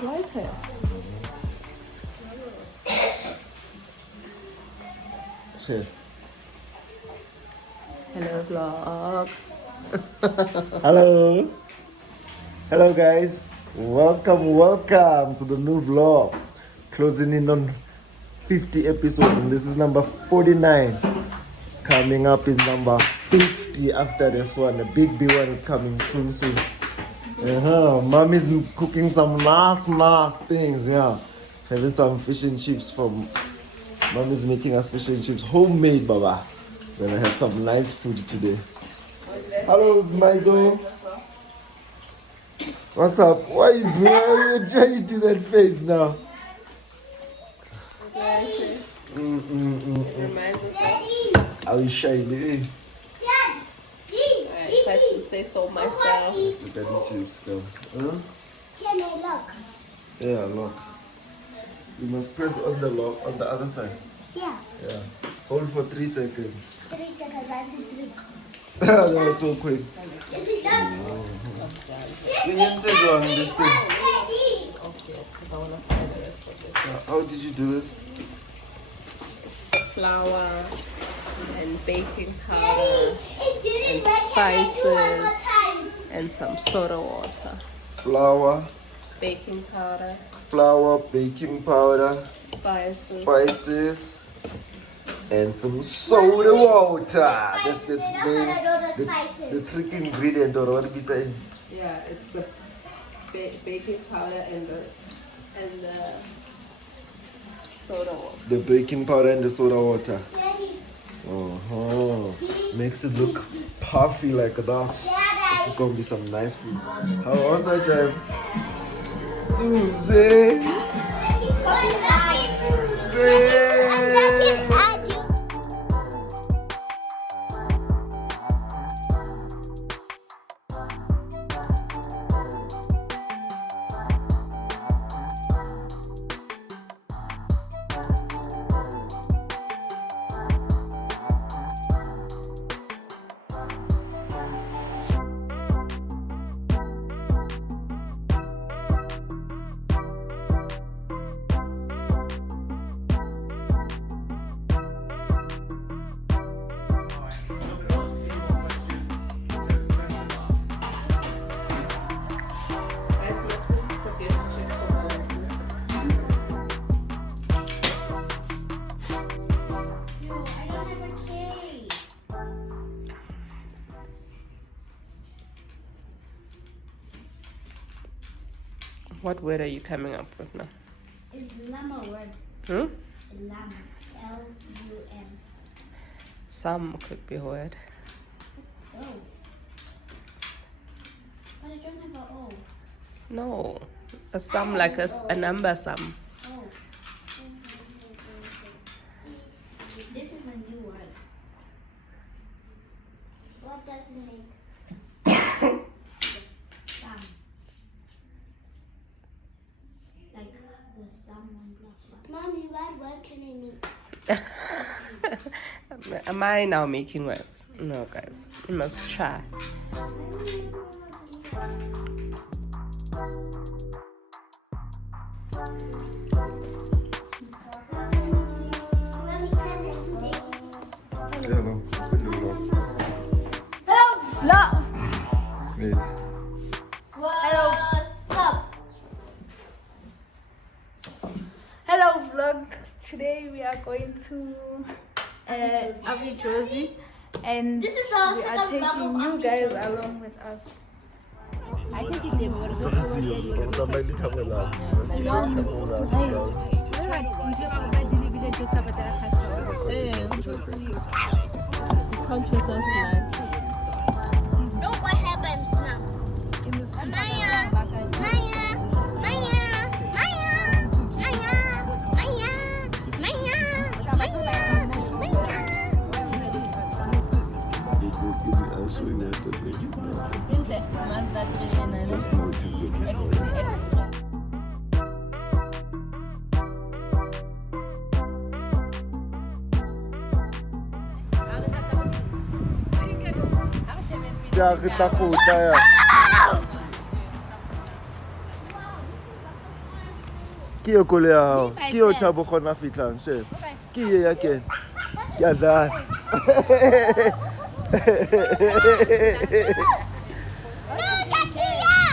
Heute. Shit. Hello vlog. Hello. Hello guys. Welcome to the new vlog. Closing in on 50 episodes and this is number 49. Coming up is number 50 after this one. The big one is coming soon. Mommy's cooking some nice things, yeah. Having some fish and chips from Mommy's making us fish and chips, homemade, Baba. Gonna have some nice food today. Hello, Maizo. What's up? Why you do that face now? Reminds us of. I will shine. I tried to say so myself. So daddy chips come. Huh? Can I look? Yeah, lock. You must press on the lock on the other side. Yeah. Yeah. Hold for 3 seconds. 3 seconds, I see 3. That was so quick. Is it done? You didn't say go on this thing. Ready? Okay, because I want to find the rest of it. How did you do this? Flour and baking powder It didn't and work. Can I do one more spices time? and some soda water. Flour, Baking powder, baking powder, spices. spices, and some soda water. That's the the trick ingredient or what we say. Yeah, it's the baking powder and the soda water. The baking powder and the soda water. Ready? Makes it look puffy like this. This is gonna be some nice food. How was that, chef? Susie! What word are you coming up with now? Is llama a word? Hmm? Llama. L-U-M. Some could be a word. Oh. But I don't have a O. No. A sum like a number sum. Oh. This is a new word. What does it make? Sum. Like the sum 1 + 1. Mommy, what word can I make? Am I now making words? No, guys. You must try. Hello. Hello, vlog. Wait. What's up? Hello vlog. Today we are going to Avijozi and This is our we are second vlog taking of you guys Avijozi. along with us. Look what happens now. Maya, Maya, Maya, Maya, Maya, Maya, Maya, Maya, Just notice the Ya kita kuda ya. Ki yo kole ya. Ki yo chabo khona fitlang chef. Ki ye ya ken. Ki adlan.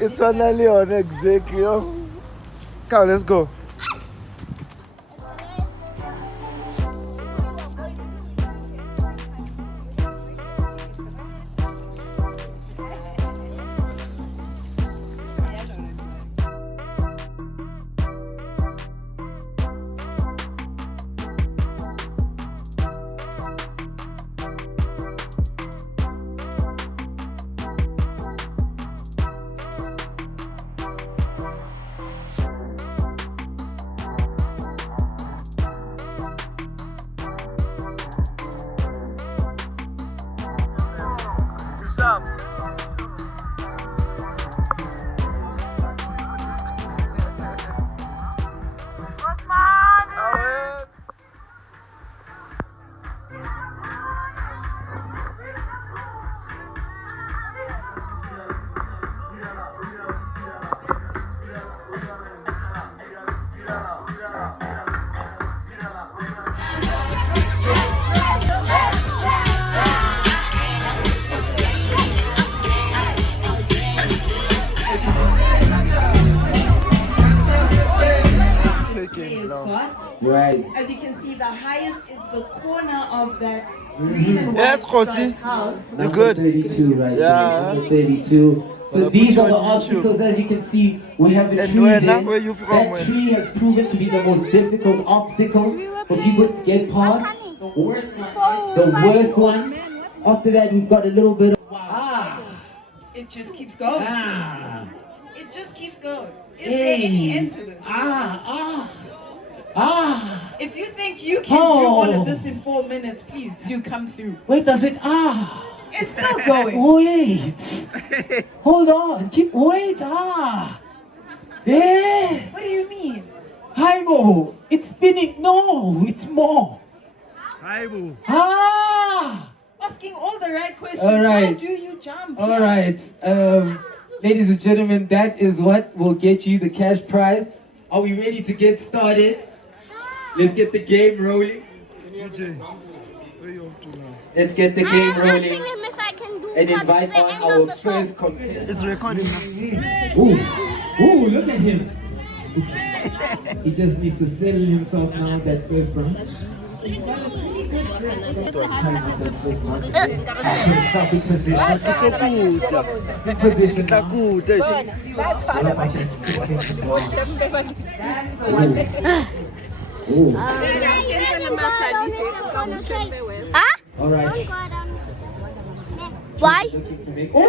It's finally on exactly. Come, let's go. Right. As you can see, the highest is the corner of that green and Yes, white Kosi. house. You good? 32 right Yeah. there. Number 32. So Well, these put are you the on YouTube. obstacles, as you can see. We have a And tree where there. now? Where you from, That man? tree has proven to be the most difficult obstacle for people to get past. The worst one. The worst one. After that, we've got a little bit of It just keeps going. ah. It just keeps going. Is there any end to this? If you think you can do all of this in 4 minutes, please do come through. Wait, does it It's still going. Wait. Hold on. Wait. Yeah. What do you mean? Haibo. It's spinning. No, it's more. Haibo. Asking all the right questions. All right. How do you jump? All right. Ladies and gentlemen, that is what will get you the cash prize. Are we ready to get started? Let's get the game rolling. Let's get the game rolling and invite on our first contestant. It's recording. Ooh, look at him. He just needs to settle himself now that first round. Good position. All right. Why? Oh,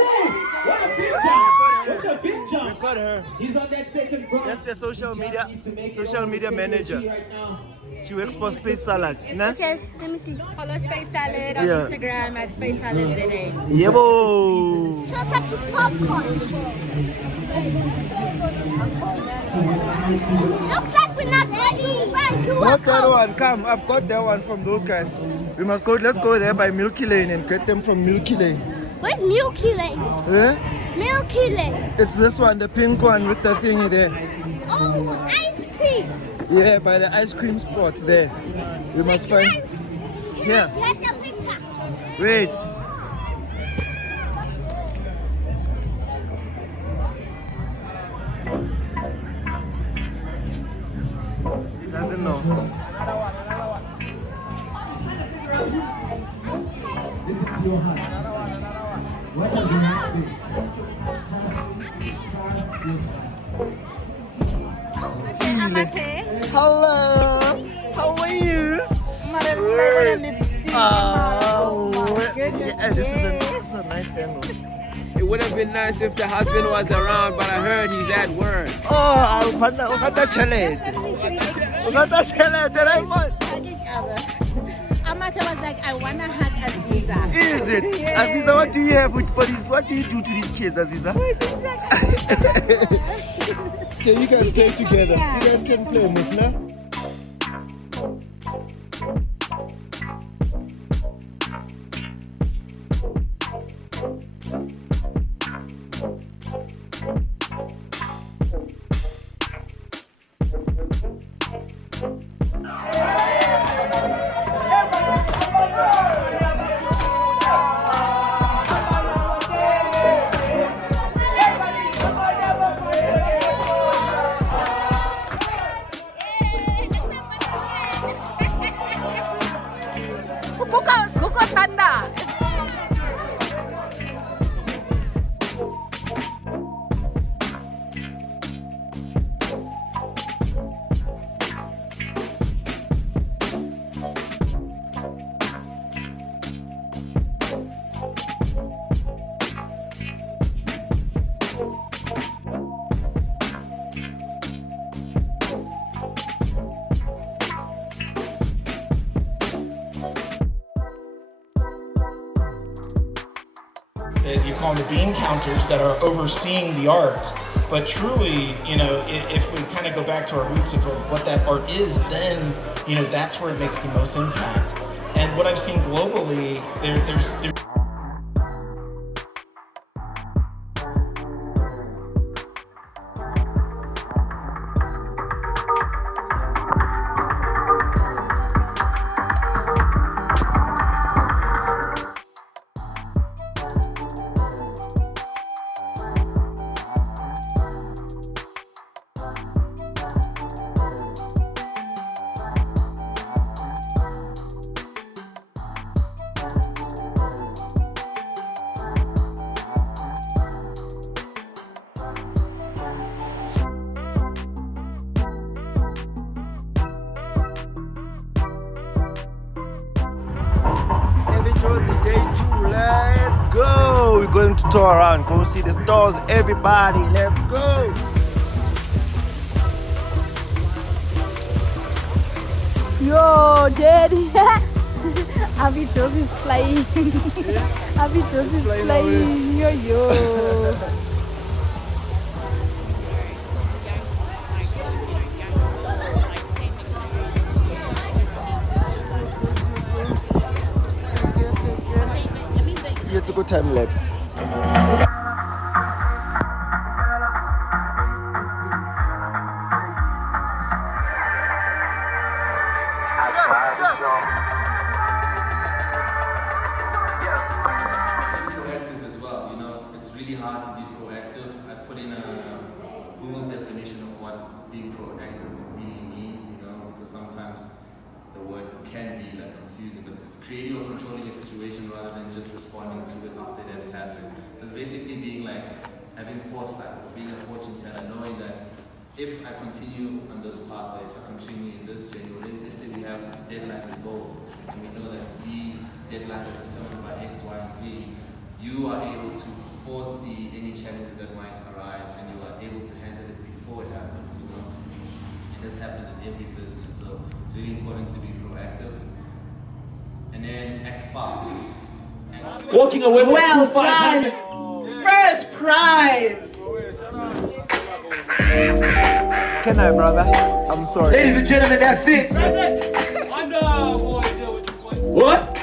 what a big jump! What a big jump! Record her. He's on that second round. That's the social media Right manager. now. She works for Space Salad. Nah? Okay, let me see. Follow Space Salad on Yeah. Instagram at Space Salad ZA. Yebo. Just like the popcorn. Looks like we're not ready. Right, Not that one. Come, I've got that one from those guys. We must go. Let's go there by Milky Lane and get them from Milky Lane. Where's Milky Lane? Eh? Milky Lane. It's this one, the pink one with the thingy there. Oh, ice cream. Yeah, by the ice cream spot there. We must find. Here. Get the picture. Wait. He doesn't know. Listen to your heart. What does your heart say? Hello. How are you? Oh my goodness. Yeah, this is a nice angle. It would have been nice if the husband was around, but I heard he's at work. Oh, ugata chelete. Ugata chelete, right one? Amata was like, I want to hug Aziza. Is it? Aziza, what do you have for these? What do you do to these kids, Aziza? Okay, you guys play together. You guys can play, Musna. you call them the bean counters that are overseeing the art. But truly, if we kind of go back to our roots of what that art is, then, that's where it makes the most impact. And what I've seen globally, there's Avijozi day 2, let's go! We're going to tour around, go see the stores, everybody, let's go! Yo, daddy. Avijozi is flying. Avijozi is flying. Yo. It's a good time lapse. Proactive as well, it's really hard to be proactive. I put in a Google definition of what being proactive really means, because sometimes the word can be confusing, but it's creating or controlling a situation rather than just responding to it after it has happened. So it's basically being having foresight, being a fortune teller, knowing that if I continue on this pathway, if I continue in this journey, let's say we have deadlines and goals, and we know that these deadlines are determined by X, Y, and Z, you are able to foresee any challenges that might arise, and you are able to handle it before it happens, And this happens in every business, so it's really important to be proactive, and then act fast. Walking away with Well two five. done. First prize. Can I, brother? I'm sorry. Ladies and gentlemen, that's it. What?